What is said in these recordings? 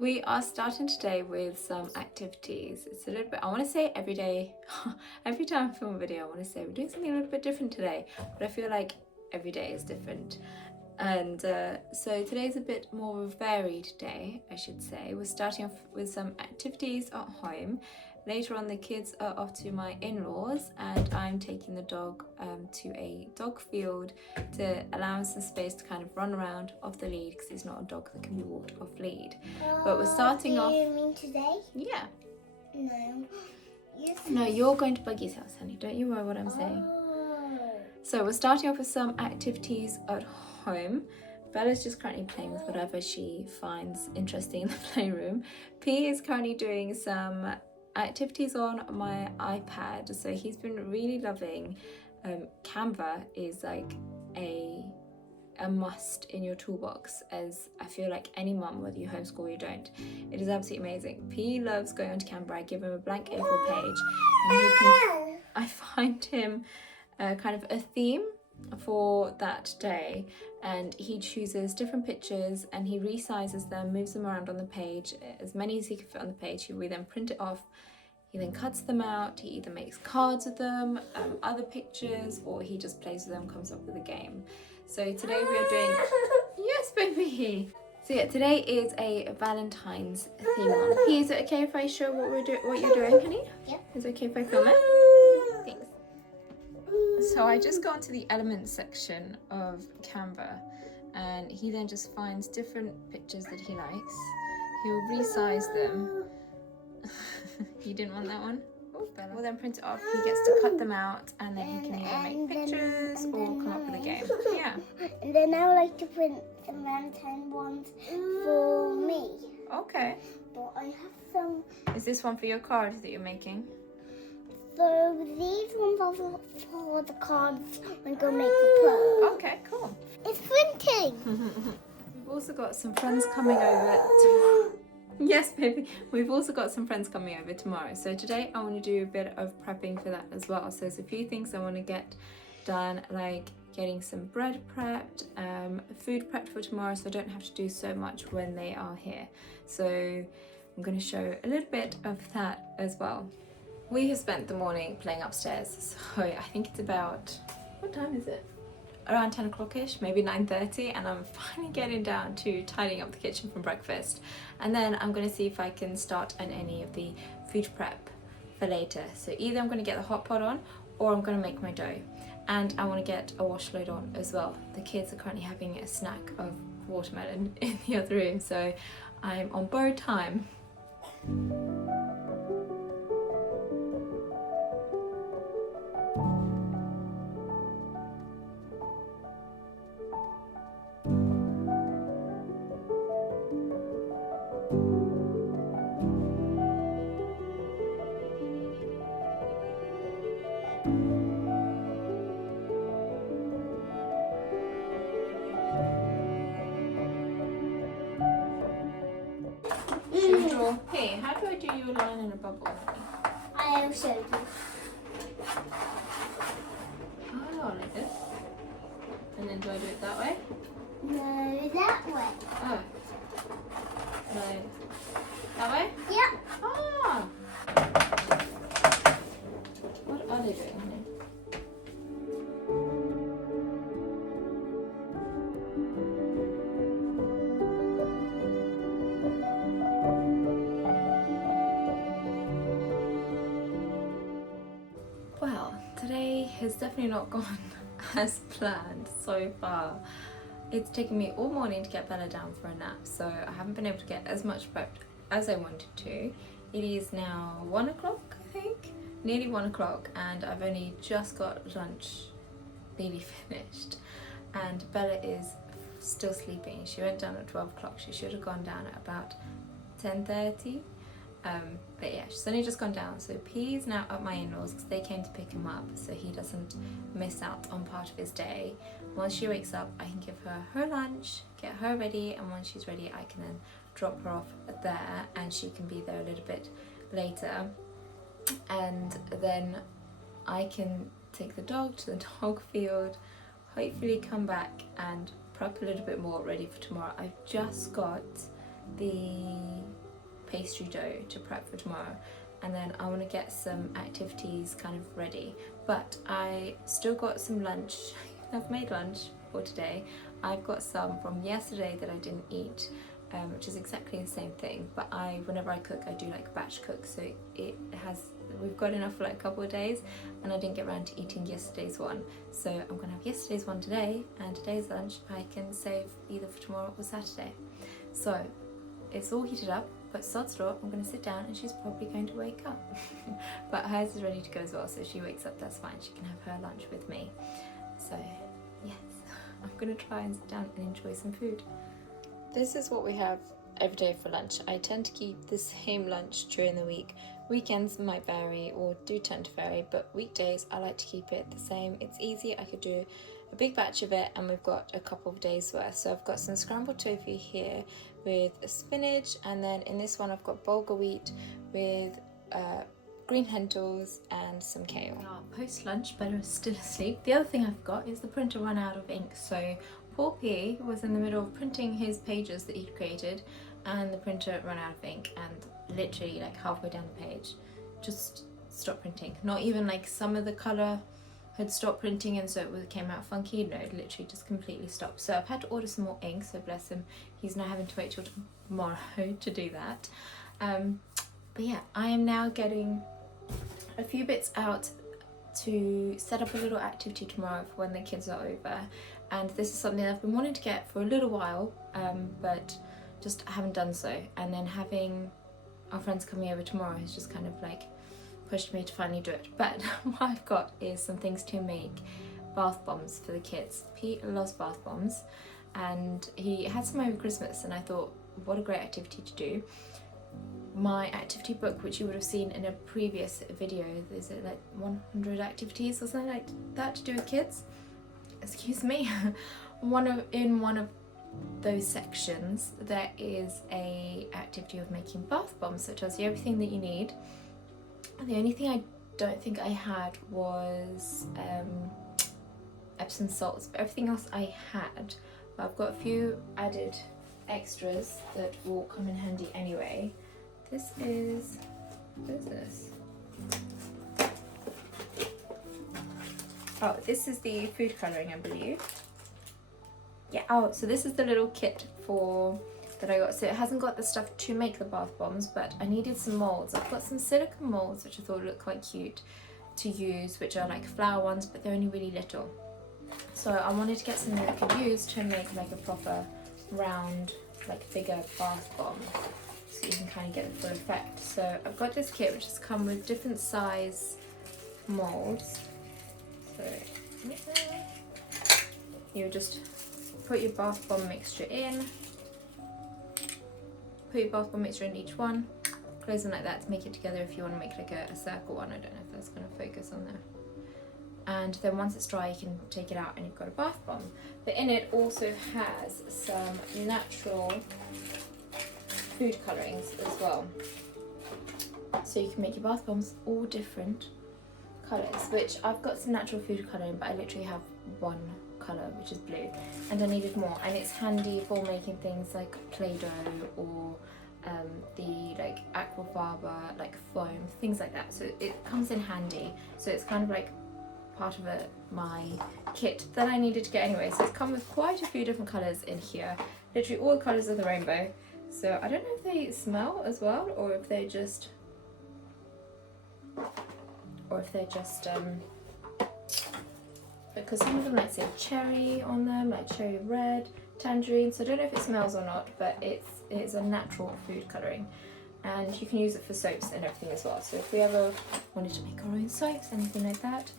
We are starting today with some activities. It's a little bit, I want to say every day, every time I film a video, I want to say we're doing something a little bit different today, but I feel like every day is different. And so today's a bit more of a varied day, I should say. We're starting off with some activities at home. Later on, the kids are off to my in-laws, and I'm taking the dog to a dog field to allow him some space to kind of run around off the lead, because he's not a dog that can be walked off lead. But we're starting off. Do you mean today? Yeah. No. No, you're going to Buggy's house, honey. Don't you worry what I'm saying. So we're starting off with some activities at home. Bella's just currently playing with whatever she finds interesting in the playroom. P is currently doing some activities on my iPad. So he's been really loving Canva. Is like a must in your toolbox, as I feel like any mum, whether you homeschool or you don't, it is absolutely amazing. P loves going onto Canva. I give him a blank A4 page and I find him kind of a theme for that day, and he chooses different pictures and he resizes them, moves them around on the page, as many as he can fit on the page. We then print it off. He then cuts them out. He either makes cards with them, other pictures, or he just plays with them, comes up with a game. So today we are doing, yes baby. So yeah, today is a Valentine's theme one. P, is it okay if I show what you're doing, honey? Yep. Is it okay if I film it? Thanks. So I just got into the elements section of Canva, and he then just finds different pictures that he likes. He'll resize them. You didn't want that one? Oh, Bella. We'll then print it off. He gets to cut them out, and then he can either make pictures or come up with a game. Yeah. And then I would like to print some Valentine ones for me. Okay. But I have some. Is this one for your card that you're making? So these ones are for the cards I'm going to make for Pro. Okay, cool. It's printing. We've also got some friends coming over tomorrow. Yes, baby. We've also got some friends coming over tomorrow. So today I want to do a bit of prepping for that as well. So there's a few things I want to get done, like getting some bread prepped, food prepped for tomorrow, so I don't have to do so much when they are here. So I'm going to show a little bit of that as well. We have spent the morning playing upstairs. So I think it's about, what time is it? Around 10 o'clock-ish, maybe 9:30, and I'm finally getting down to tidying up the kitchen from breakfast. And then I'm going to see if I can start on any of the food prep for later. So either I'm going to get the hot pot on, or I'm going to make my dough. And I want to get a wash load on as well. The kids are currently having a snack of watermelon in the other room, so I'm on borrowed time. Hey, how do I do your line in a bubble? I'll show you. Oh, like this. And then do I do it that way? No, that way. Oh. Right. That way? Yep. Ah! What are they doing here? Well, today has definitely not gone as planned so far. It's taken me all morning to get Bella down for a nap, so I haven't been able to get as much prepped as I wanted to. It is now 1 o'clock, I think, nearly 1 o'clock, and I've only just got lunch nearly finished, and Bella is still sleeping. She went down at 12 o'clock. She should have gone down at about 10:30. But yeah, she's only just gone down. So P's now at my in-laws because they came to pick him up, so he doesn't miss out on part of his day. Once she wakes up, I can give her her lunch, get her ready, and once she's ready, I can then drop her off there, and she can be there a little bit later. And then I can take the dog to the dog field, hopefully come back and prep a little bit more ready for tomorrow. I've just got the pastry dough to prep for tomorrow, and then I want to get some activities kind of ready. But I still got some lunch. I've made lunch for today. I've got some from yesterday that I didn't eat, which is exactly the same thing, but whenever I cook, I do like batch cook, so we've got enough for like a couple of days, and I didn't get around to eating yesterday's one, so I'm gonna have yesterday's one today, and today's lunch I can save either for tomorrow or Saturday. So it's all heated up, but sod's law, I'm gonna sit down and she's probably going to wake up. But hers is ready to go as well, so if she wakes up, that's fine, she can have her lunch with me. So yes, I'm gonna try and sit down and enjoy some food. This is what we have every day for lunch. I tend to keep the same lunch during the week. Weekends might vary or do tend to vary, but weekdays I like to keep it the same. It's easy, I could do a big batch of it and we've got a couple of days worth. So I've got some scrambled tofu here with spinach, and then in this one I've got bulgur wheat with green lentils and some kale. Post lunch, Bella is still asleep. The other thing I've got is the printer ran out of ink, so poor P was in the middle of printing his pages that he'd created, and the printer ran out of ink, and literally like halfway down the page just stopped printing. Not even like some of the colour had stopped printing and so it came out funky. No, it literally just completely stopped. So I've had to order some more ink, so bless him, he's now having to wait till tomorrow to do that. But yeah, I am now getting a few bits out to set up a little activity tomorrow for when the kids are over, and this is something I've been wanting to get for a little while, but just haven't done so. And then having our friends coming over tomorrow has just kind of like pushed me to finally do it. But what I've got is some things to make bath bombs for the kids. Pete loves bath bombs, and he had some over Christmas, and I thought, what a great activity to do. My activity book, which you would have seen in a previous video, is it like 100 activities or something like that to do with kids? Excuse me. In one of those sections there is a activity of making bath bombs, so it tells you everything that you need. The only thing I don't think I had was Epsom salts, but everything else I had. But I've got a few added extras that will come in handy anyway. What is this? Oh, this is the food colouring, I believe. Yeah, oh, so this is the little kit that I got. So it hasn't got the stuff to make the bath bombs, but I needed some moulds. I've got some silicone moulds, which I thought looked quite cute to use, which are like flower ones, but they're only really little. So I wanted to get something that I could use to make like a proper round, like bigger bath bomb, so you can kind of get the full effect. So I've got this kit which has come with different size moulds. So you just put your bath bomb mixture in, put your bath bomb mixture in each one, close them like that to make it together if you want to make like a circle one. I don't know if that's going to focus on there. And then once it's dry, you can take it out and you've got a bath bomb. But in it also has some natural food colourings as well. So you can make your bath bombs all different colours, which I've got some natural food colouring, but I literally have one colour, which is blue, and I needed more. And it's handy for making things like Play-Doh or the like aquafaba, like foam, things like that. So it comes in handy. So it's kind of like part of my kit that I needed to get anyway. So it's come with quite a few different colours in here, literally all the colours of the rainbow. So I don't know if they smell as well, or if they're just because some of them like say cherry on them, like cherry red, tangerine. So I don't know if it smells or not, but it's a natural food colouring, and you can use it for soaps and everything as well. So if we ever wanted to make our own soaps, anything like that,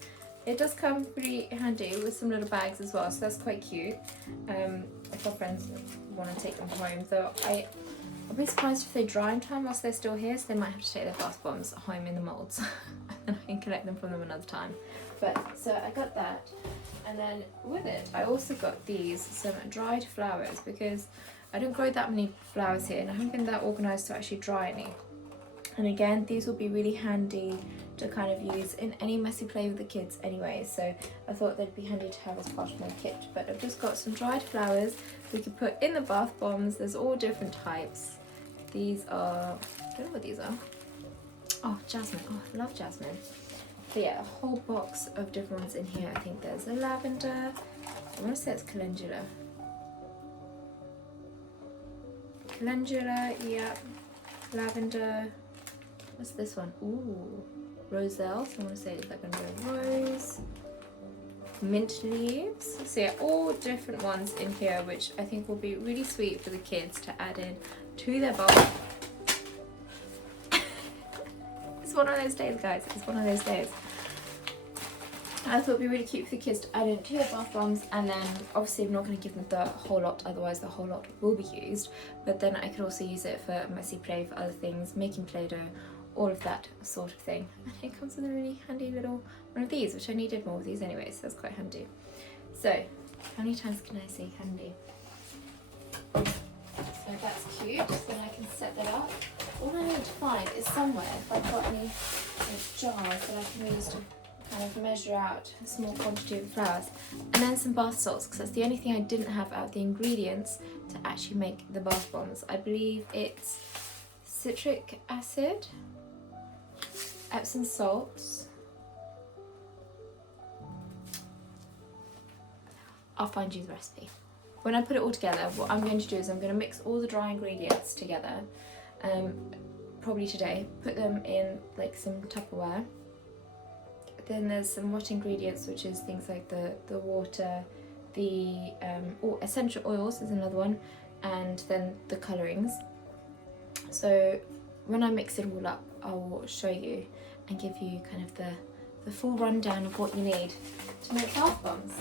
it does come pretty handy with some little bags as well. So that's quite cute. If our friends want to take them home, though I'll be surprised if they dry in time whilst they're still here, so they might have to take their bath bombs home in the moulds and I can collect them from them another time. But so I got that, and then with it I also got these, some dried flowers, because I don't grow that many flowers here and I haven't been that organised to actually dry any. And again, these will be really handy to kind of use in any messy play with the kids anyway, so I thought they'd be handy to have as part of my kit. But I've just got some dried flowers we could put in the bath bombs. There's all different types. These are, I don't know what these are. Oh, jasmine. Oh, I love jasmine. But yeah, a whole box of different ones in here. I think there's a lavender. I want to say it's calendula. Calendula, yeah. Lavender. What's this one? Ooh, roselle. So I want to say it's like a rose. Mint leaves. So yeah, all different ones in here, which I think will be really sweet for the kids to add in to their bowl. It's one of those days, guys. It's one of those days. I thought it'd be really cute for the kids to add in to their bath bombs, and then obviously I'm not going to give them the whole lot, otherwise the whole lot will be used. But then I could also use it for messy play, for other things, making Play-Doh, all of that sort of thing. And it comes with a really handy little one of these, which I needed more of these anyway, so that's quite handy. So, how many times can I say handy? So that's cute, so then I can set that up. All I need to find is somewhere if I've got any jars that I can use to kind of measure out a small quantity of flowers, and then some bath salts, because that's the only thing I didn't have out of the ingredients to actually make the bath bombs. I believe it's citric acid, Epsom salts. I'll find you the recipe. When I put it all together, what I'm going to do is I'm going to mix all the dry ingredients together, probably today, put them in like some Tupperware. Then there's some wet ingredients, which is things like the water, the essential oils is another one, and then the colourings. So when I mix it all up, I will show you and give you kind of the full rundown of what you need to make bath bombs.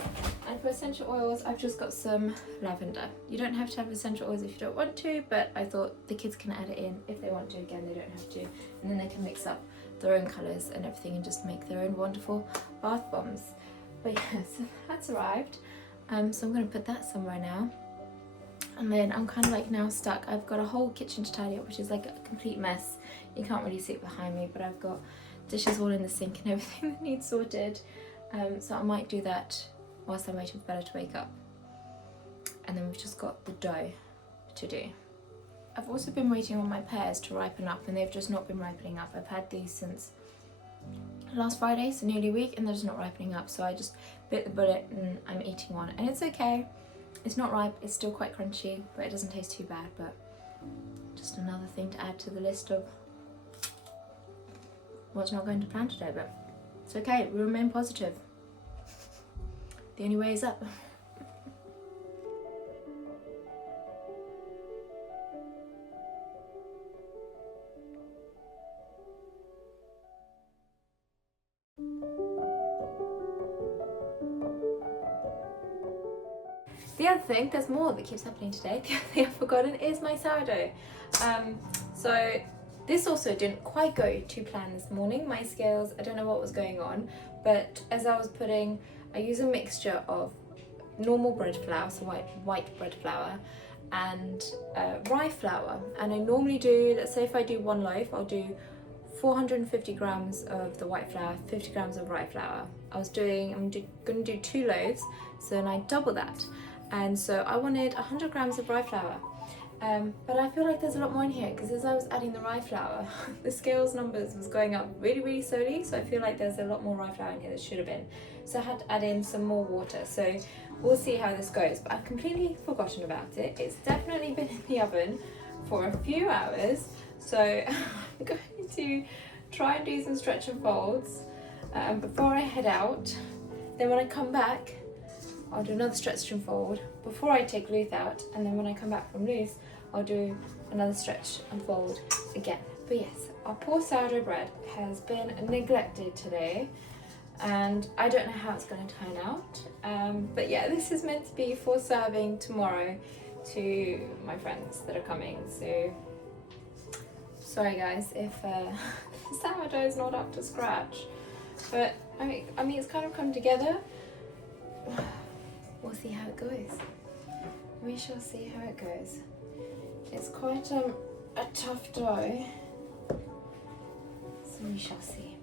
And for essential oils, I've just got some lavender. You don't have to have essential oils if you don't want to, but I thought the kids can add it in if they want to. Again, they don't have to, and then they can mix up their own colours and everything and just make their own wonderful bath bombs. But yeah, so that's arrived. So I'm going to put that somewhere now. And then I'm kind of like now stuck. I've got a whole kitchen to tidy up, which is like a complete mess. You can't really see it behind me, but I've got dishes all in the sink and everything that needs sorted. So I might do that whilst I'm waiting for Bella to wake up. And then we've just got the dough to do. I've also been waiting on my pears to ripen up, and they've just not been ripening up. I've had these since last Friday, so nearly a week, and they're just not ripening up. So I just bit the bullet and I'm eating one, and it's okay. It's not ripe, it's still quite crunchy, but it doesn't taste too bad. But just another thing to add to the list of what's not going to plan today, but it's okay, we remain positive. The only way is up. The other thing, there's more that keeps happening today. The other thing I've forgotten is my sourdough. So this also didn't quite go to plan this morning. My scales, I don't know what was going on, but as I was putting, I use a mixture of normal bread flour, so white bread flour, and rye flour. And I normally do, let's say if I do one loaf, I'll do 450 grams of the white flour, 50 grams of rye flour. I'm going to do 2 loaves, so then I double that. And so I wanted 100 grams of rye flour. But I feel like there's a lot more in here, because as I was adding the rye flour, the scales numbers was going up really, really slowly. So I feel like there's a lot more rye flour in here that should have been. So I had to add in some more water. So we'll see how this goes. But I've completely forgotten about it. It's definitely been in the oven for a few hours. So I'm going to try and do some stretch and folds before I head out. Then when I come back, I'll do another stretch and fold before I take Luth out, and then when I come back from Luth, I'll do another stretch and fold again. But yes, our poor sourdough bread has been neglected today, and I don't know how it's going to turn out. But yeah, this is meant to be for serving tomorrow to my friends that are coming. So sorry guys if sourdough is not up to scratch, but I mean it's kind of come together. We'll see how it goes. We shall see how it goes. It's quite a tough dough, so we shall see.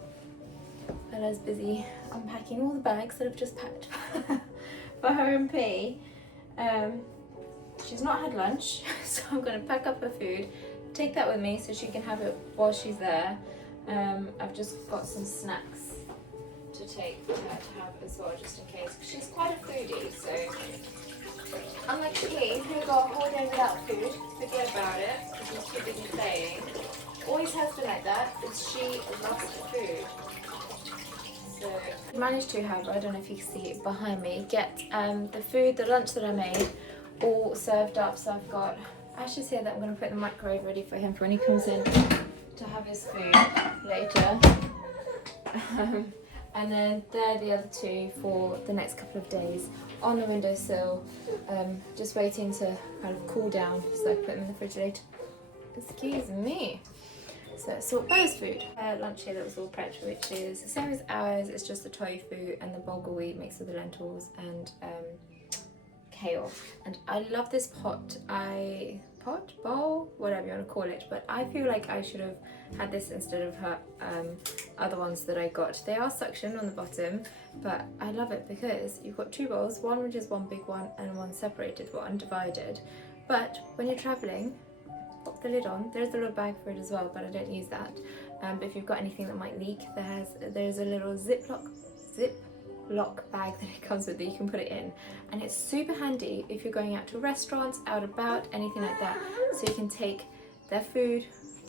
Bella's busy unpacking all the bags that I've just packed for her and P. She's not had lunch, so I'm going to pack up her food, take that with me so she can have it while she's there. I've just got some snacks to take her to have as well, just in case. She's quite a foodie, so unlike me, who got a whole day without food, forget about it, because she's too busy playing. Always has been like that, because she loves the food. So I managed to, however, I don't know if you can see it behind me, get the food, the lunch that I made, all served up. So I've got Ashes here that I'm going to put in the microwave ready for him for when he comes in to have his food later. And then they're the other two for the next couple of days on the windowsill, just waiting to kind of cool down so I can put them in the fridge later. Excuse me. So sort Bella's food. Lunch here that was all prepped, which is the same as ours. It's just the tofu and the bulgur wheat mixed with the lentils and kale. And I love this bowl, whatever you want to call it, but I feel like I should have had this instead of her other ones that I got. They are suction on the bottom, but I love it because you've got two bowls, one which is one big one and one separated one, divided. But when you're traveling, pop the lid on. There's a little bag for it as well, but I don't use that. But if you've got anything that might leak, there's a little ziplock bag that it comes with that you can put it in, and it's super handy if you're going out to restaurants, out about, anything like that. So you can take their food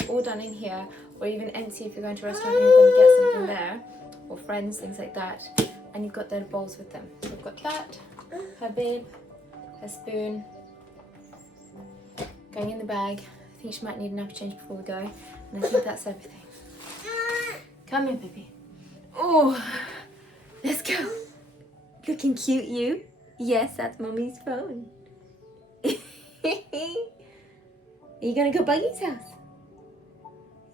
all done in here, or even empty if you're going to a restaurant and you're going to get something there, or friends, things like that, and you've got their bowls with them. So I've got that, her bib, her spoon, going in the bag. I think she might need a nap change before we go, and I think that's everything. Come here, baby. Oh, let's go. Looking cute, you? Yes, that's Mummy's phone. Are you gonna go Buggy's house?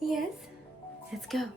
Yes. Let's go.